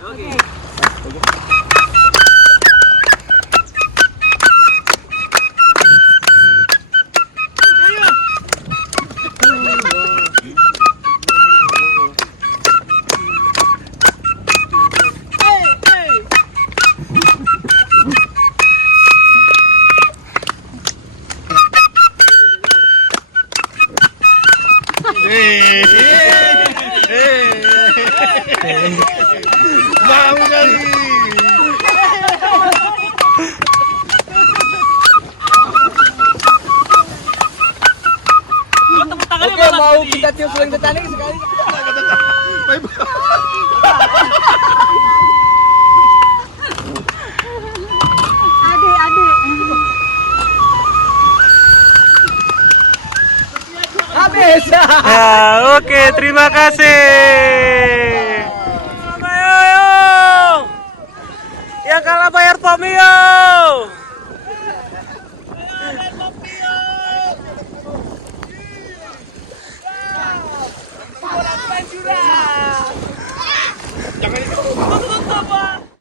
Oke. Mau kali. Oke, mau kita tiup suling tetanik sekali. Habis. Ya, oke, terima kasih. Ayo, ayo. Yang kalah bayar pom, yuk.